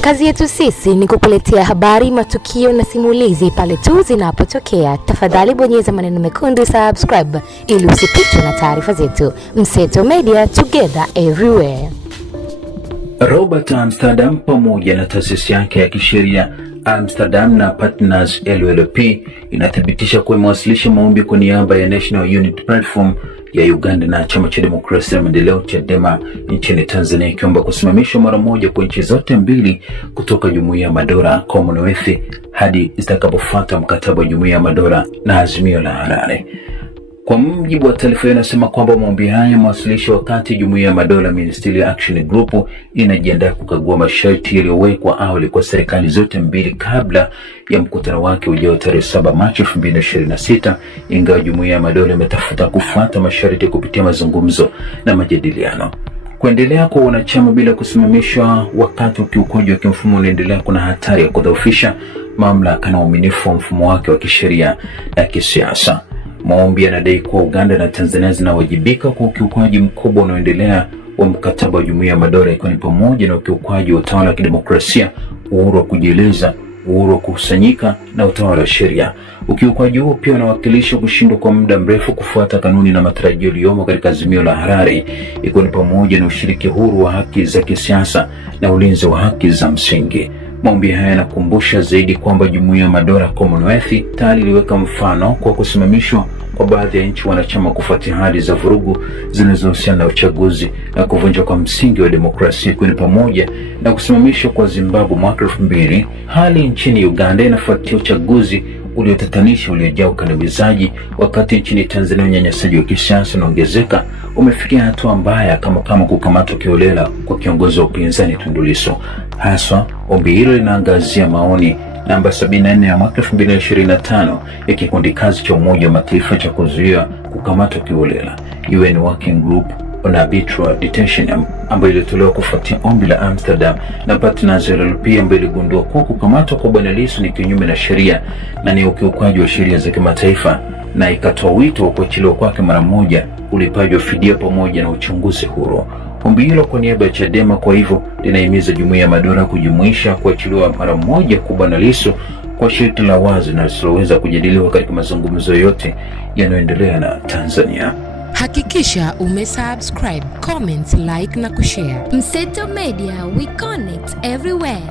Kazi yetu sisi ni kukuletea habari, matukio na simulizi pale tu zinapotokea. Tafadhali bonyeza maneno mekundu subscribe ili usipitwe na taarifa zetu. Mseto Media, together everywhere. Robert Amsterdam pamoja na taasisi yake ya kisheria Amsterdam na Partners LLP inathibitisha kuwa imewasilisha maombi kwa niaba ya National Unity Platform ya Uganda na Chama cha Demokrasia na Maendeleo Chadema nchini Tanzania, ikiomba kusimamishwa mara moja kwa nchi zote mbili kutoka Jumuiya ya Madola Commonwealth hadi zitakapofuata mkataba wa Jumuiya ya Madola na Azimio la Harare. Kwa mujibu wa taarifa hiyo, inasema kwamba maombi haya yamewasilishwa wakati Jumuiya ya Madola Ministerial Action Group inajiandaa kukagua masharti yaliyowekwa awali kwa serikali zote mbili kabla ya mkutano wake ujao tarehe 7 Machi 2026, ingawa Jumuiya ya Madola imetafuta kufuata masharti kupitia mazungumzo na majadiliano. Kuendelea kwa wanachama bila kusimamishwa wakati ukiukwaji wa kimfumo unaendelea kuna hatari ya kudhoofisha mamlaka na uaminifu wa mfumo wake wa kisheria na kisiasa. Maombi yanadai kuwa Uganda na Tanzania zinawajibika kwa ukiukwaji mkubwa unaoendelea wa mkataba wa Jumuiya ya Madola, ikiwa ni pamoja na ukiukwaji wa utawala wa kidemokrasia, uhuru wa kujieleza, uhuru wa kukusanyika na utawala wa sheria. Ukiukwaji huo pia unawakilisha kushindwa kwa muda mrefu kufuata kanuni na matarajio yaliyomo katika Azimio la Harare, ikiwa ni pamoja na ushiriki huru wa haki za kisiasa na ulinzi wa haki za msingi. Maombi haya yanakumbusha zaidi kwamba Jumuiya ya Madola Commonwealth tayari iliweka mfano kwa kusimamishwa kwa baadhi ya nchi wanachama kufuatia hali za vurugu zinazohusiana na uchaguzi na kuvunjwa kwa msingi wa demokrasia, ikiwa ni pamoja na kusimamishwa kwa Zimbabwe mwaka 2000. Hali nchini Uganda inafuatia uchaguzi uliotatanisha uliojaa ukandamizaji, wakati nchini Tanzania unyanyasaji wa kisiasa unaongezeka umefikia hatua mbaya kama kukamatwa kiholela kwa kiongozi wa upinzani Tundu Lissu. Haswa ombi hilo linaangazia maoni namba 74 ya mwaka 2025 ya kikundi kazi cha Umoja wa Mataifa cha kuzuia kukamatwa kiholela, UN Working Group on Arbitrary Detention, ambayo ilitolewa kufuatia ombi la Amsterdam na Partners LLP, ambayo iligundua kuwa kukamatwa kwa Bwana Lissu ni kinyume na sheria na ni ukiukwaji wa sheria za kimataifa, na ikatoa wito wa kuachiliwa kwake mara moja, ulipaji wa fidia pamoja na uchunguzi huru. Ombi hilo kwa niaba ya Chadema kwa hivyo linahimiza Jumuiya ya Madola kujumuisha kuachiliwa mara moja kwa Bwana Lissu kwa sharti la wazi na lisiloweza kujadiliwa katika mazungumzo yote yanayoendelea na Tanzania. Hakikisha umesubscribe, comment, like na kushare. Mseto Media, we connect everywhere.